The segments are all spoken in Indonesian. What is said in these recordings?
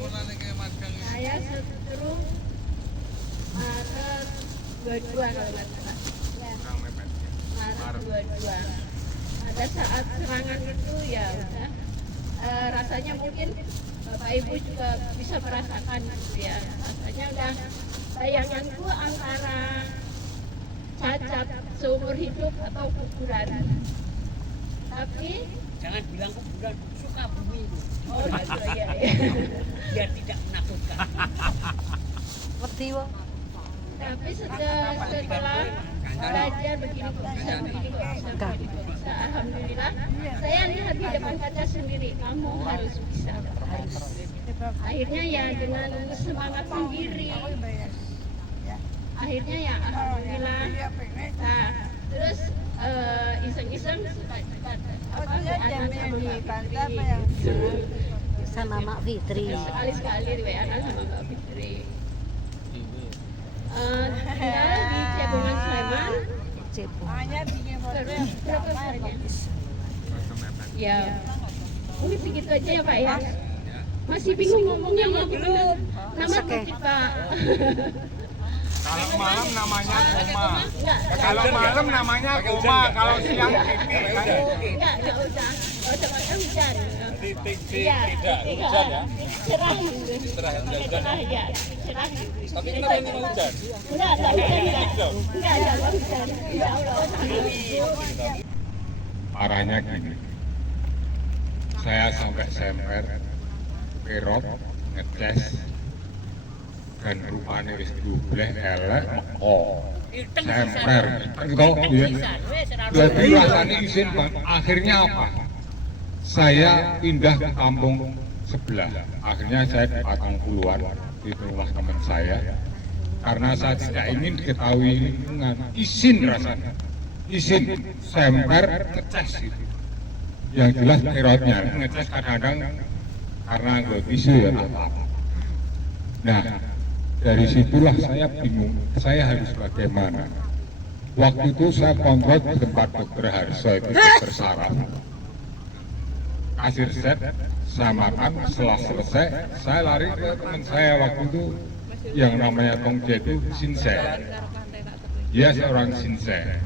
Saya setrum Maret 22 kalau nggak salah. Ya. Maret 22. Pada saat serangan itu ya udah rasanya mungkin Bapak Ibu juga bisa merasakan gitu ya. Rasanya udah bayanganku antara cacat seumur hidup atau kuburan. Tapi jangan bilang kuburan, suka bumi itu. oh gitu ya. Biar tidak menakutkan. Tapi setelah belajar begini kok bisa alhamdulillah saya lihat di depan kaca sendiri, kamu harus bisa. Akhirnya ya dengan semangat sendiri, akhirnya ya alhamdulillah. Nah terus iseng-iseng sama Mak Fitri. Sekali-sekali WA sama Mbak Fitri. Tinggal di Cebongan Sleman. Berapa harganya? Ya, ini begitu aja ya Pak ya. Masih bingung ngomongnya belum. Nama Tuti Pak. Kalau malam namanya koma. Enggak, Kalau malam namanya koma, kalau siang titik kan. enggak usah. Enggak usah pakai hujan. Titik Iya, tidak hujan ya. cerah. Cerah, Pakai cerah ya, cerah. Tapi kenapa ini mau hujan? Enggak hujan. Enggak hujan. Ya Allah. Parahnya gini, saya sampai semper, perot, ngeces, dan rupanya wis dubleh elek, semper, kok ya. Jadi rasanya izin Bang, akhirnya apa? Saya pindah ke kampung sebelah. Akhirnya saya di Patang Puluhan di rumah teman saya. Karena saya tidak ingin diketahui lingkungan, izin rasanya. Izin semper ngecas gitu. Yang jelas perotnya ngecas kadang-kadang karena nggak tisu ya apa. Nah dari situlah saya bingung, saya harus bagaimana. Waktu itu saya kontrol di tempat dokter Harso itu dokter saraf. Kasih resep, saya makan, setelah selesai saya lari ke teman saya waktu itu yang namanya Tongje itu Sinse. Dia seorang Sinse.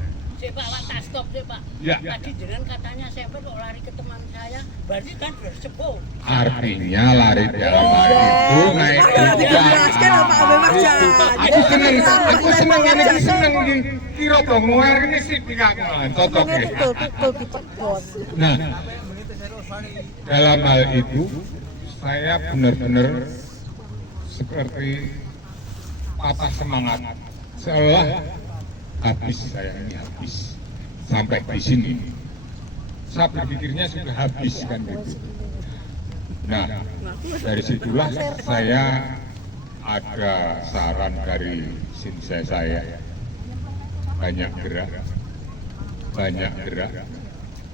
Pak, tak stop deh Pak. Ya. Tadi jenengan katanya saya kok lari ke teman saya, berarti kan sudah sepuh. Artinya lari dalam hari itu naik kuda. Aku seneng ini kira dong nguar ini sih tiga aku cocok ya. Nah, dalam hal itu saya benar-benar seperti patah semangat, seolah habis saya ini habis sampai di sini. Saya berpikirnya sudah habis kan gitu. Nah, dari situlah saya ada saran dari sinse saya, banyak gerak,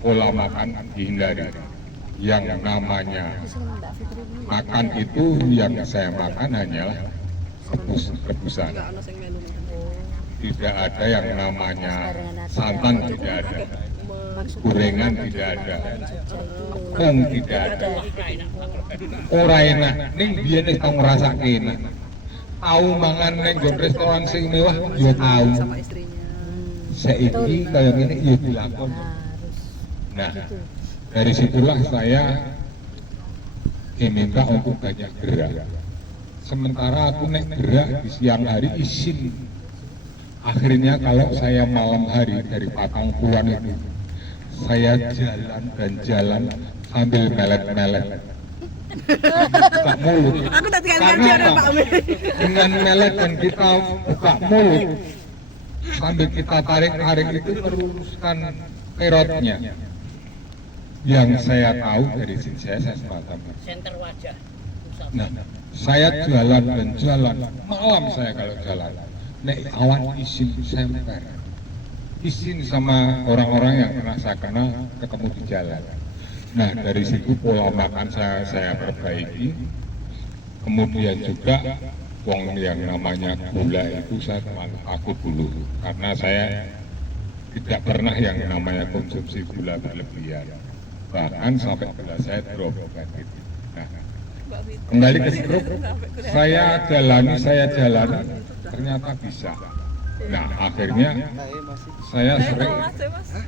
pola makan dihindari. Yang namanya makan itu yang saya makan hanyalah rebusan. Tidak ada yang namanya santan, tidak ada gorengan, tidak ada tepung, tidak ada. Ora enak, ning biyen nek tau ngrasake enak. Tahu mangan ning nggon restoran sing mewah ya tahu. Saiki kaya ngene ya dilakoni. Nah, dari situlah saya diminta untuk banyak gerak. Sementara aku nek gerak di siang hari izin. Akhirnya kalau saya malam hari dari Patang Puluhan itu, saya jalan dan jalan sambil melet-melet. Buka mulut. Aku tak tinggal Karena ngajar apa? Pak Amir. Dengan melet dan kita buka mulut, sambil kita tarik-tarik itu meluruskan perutnya. Yang saya tahu dari saya semacam. Senter wajah. Nah, saya jalan dan jalan, malam saya kalau jalan. Nek awan izin semper, izin sama orang-orang yang pernah saya kenal ketemu di jalan. Nah dari situ pola makan saya perbaiki, kemudian juga wong yang namanya gula itu saya takut dulu karena saya tidak pernah yang namanya konsumsi gula berlebihan, bahkan sampai gula saya drop gitu. Nah Kembali ke stroke, saya jalani, ternyata bisa. Nah, akhirnya saya sering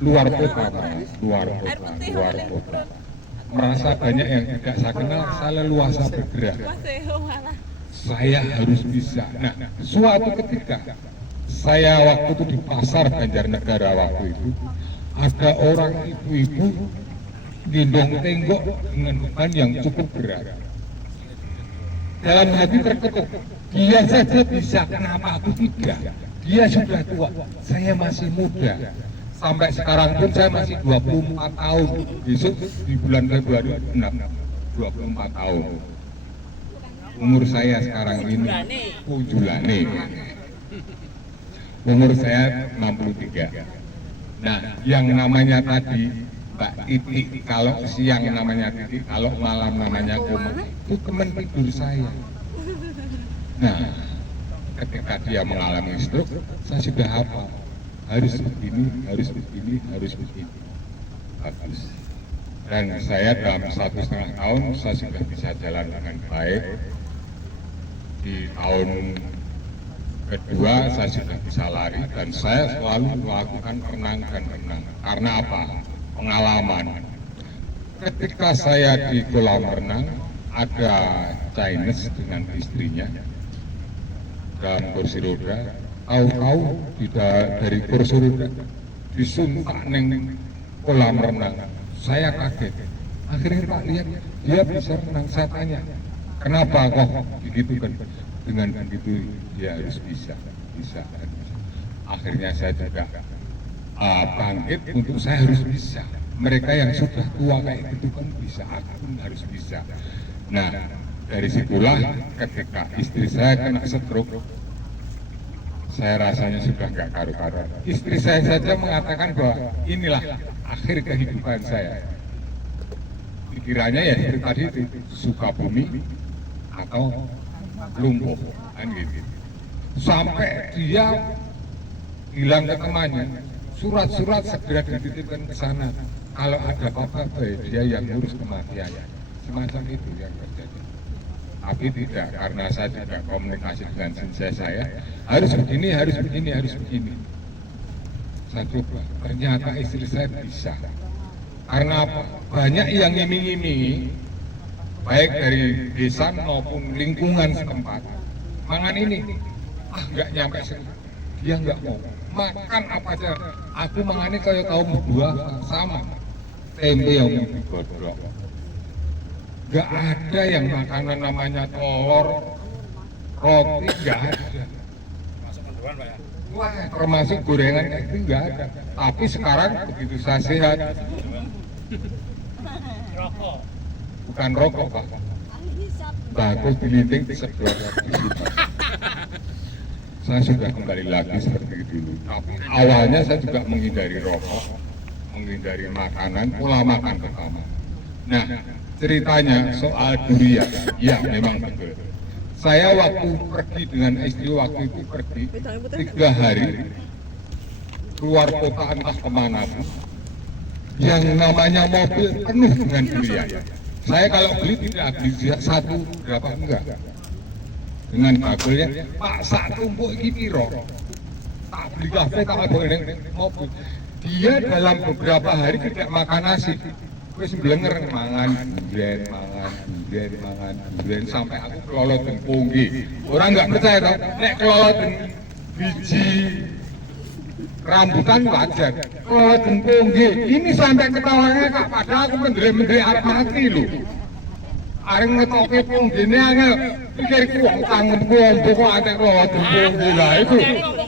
luar kota. Merasa banyak yang tidak saya kenal, saya leluasa bergerak. Saya harus bisa. Nah, suatu ketika saya waktu itu di pasar Banjarnegara waktu itu, ada orang ibu-ibu gendong tenggok dengan beban yang cukup berat. Dalam hati terketuk, dia saja bisa, kenapa aku tidak? Dia sudah tua, saya masih muda. Sampai sekarang pun saya masih 24 tahun. Besok di bulan Februari 24 tahun. Umur saya sekarang ini ujulane. Umur saya 63. Nah, yang namanya tadi Mbak Titi, kalau siang namanya Titi, kalau malam namanya Koma, itu teman tidur saya. Nah, ketika dia mengalami stroke, saya sudah hafal. Harus begini, harus begini, harus begini. Bagus. Dan saya dalam 1,5 tahun, saya sudah bisa jalan dengan baik. Di tahun kedua, saya sudah bisa lari, dan saya selalu melakukan renang dan renang. Karena apa? Pengalaman. Ketika saya di kolam renang, ada Chinese dengan istrinya dalam kursi roda, tahu-tahu dari kursi roda disuntak neng kolam renang. Saya kaget. Akhirnya Pak lihat dia bisa renang. Saya tanya, kenapa kok begitu kan? Dengan begitu dia harus bisa. Akhirnya saya juga bangkit untuk saya harus bisa. Mereka yang sudah tua kayak gitu kan bisa, aku pun harus bisa. Nah, dari situlah ketika istri saya kena stroke, saya rasanya sudah nggak karu-karuan. Istri saya saja mengatakan bahwa inilah akhir kehidupan saya. Pikirannya ya seperti tadi itu, Sukabumi atau lumpuh, kan gitu. Sampai dia bilang ke temannya, surat-surat segera dititipkan ke sana. Kalau ada apa-apa, dia yang ngurus kematiannya. Semacam itu yang terjadi. Tapi tidak, karena saya juga komunikasi dengan sensei saya, harus begini. Saya coba, ternyata istri saya bisa. Karena apa? Banyak yang ngiming-ngimingi, baik dari desa maupun lingkungan setempat. Mangan ini, nggak nyampe dia nggak mau. Makan apa aja, aku mangani kayak kaum buah sama. Tempe yang digodok. Gak ada yang makanan namanya telur, roti, gak ada. Wah, termasuk gorengan itu gak ada. Tapi sekarang begitu saya sehat, Rokok. bukan rokok Pak, bagus dilinting sedot. Saya sudah kembali lagi seperti dulu. Tapi awalnya saya juga menghindari rokok, menghindari makanan, pola makan pertama. Nah, ceritanya soal durian, ya memang betul. Saya waktu pergi dengan istri waktu itu pergi 3 hari keluar kota entah kemana pun, yang namanya mobil penuh dengan durian. Saya kalau beli tidak beli satu berapa enggak. Dengan bagulnya, Pak sak tumpuk iki piro? Tak beli kafe tak boleh mobil. Dia dalam beberapa hari tidak makan nasi. Wis blenger mangan durian sampai aku kelolot tengkung nggih. Orang nggak percaya toh, nek kelolot biji rambutan wajar. Kelolot tengkung nggih. Ini sampai ketawanya Kak, padahal aku menteri arep mati lho. Areng ngetoke pung dene angel. Pikir wong tangan wong kok antek kelolot tengkung nggih lah itu.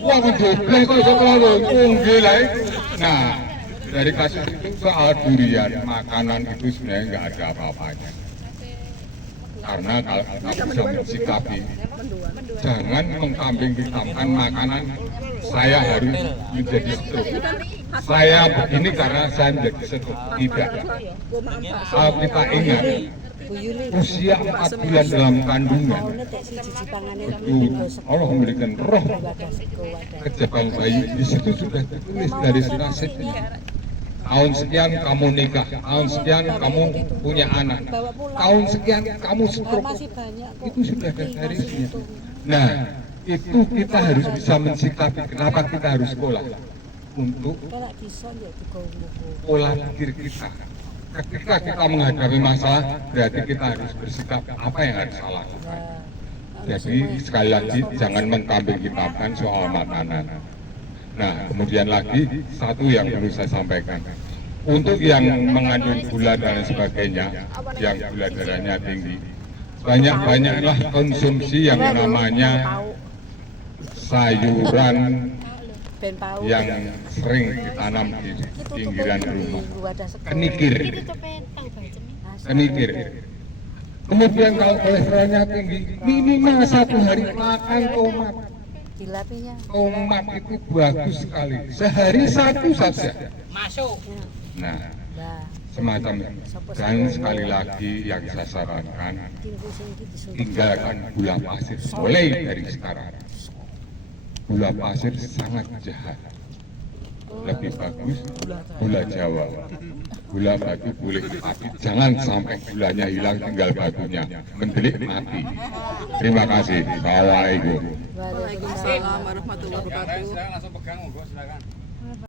Wong jobles kok iso kelolot tengkung nggih lah. Nah, dari kasus itu soal durian, makanan itu sebenarnya nggak ada apa-apanya. Karena kalau kita bisa mensikapi, jangan mengkambing hitamkan makanan, saya harus menjadi stroke. Saya begini karena saya menjadi stroke. Tidak. Kalau kita ingat, usia 4 bulan dalam kandungan, betul Allah memberikan roh ke jabang bayi. Di situ sudah ditulis dari nasibnya. tahun sekian kamu nikah, tahun sekian kamu punya anak, tahun sekian kamu stroke. Itu sudah ada garisnya. Nah, itu kita harus bisa mensikapi. Kenapa kita harus sekolah? Untuk pola pikir kita. Ketika kita menghadapi masalah, berarti kita harus bersikap apa yang harus saya lakukan. Jadi sekali lagi jangan mengkambing hitamkan soal makanan. Nah, kemudian lagi satu yang perlu saya sampaikan. Untuk yang mengandung gula dan sebagainya, yang gula darahnya tinggi, banyak-banyaklah konsumsi yang namanya sayuran yang sering ditanam di pinggiran rumah. Kenikir. Kemudian kalau kolesterolnya tinggi, minimal 1 hari makan tomat. Tomat itu bagus sekali. Sehari 1 saja. Masuk. Nah, semacam itu. Dan sekali lagi yang saya sarankan, tinggalkan gula pasir mulai dari sekarang. Gula pasir sangat jahat. Lebih bagus gula Jawa. Gula batu boleh, tapi jangan sampai gulanya hilang, tinggal batunya. Mendelik mati. Terima kasih. Assalamualaikum. Waalaikumsalam warahmatullahi wabarakatuh. Saya langsung pegang, silakan.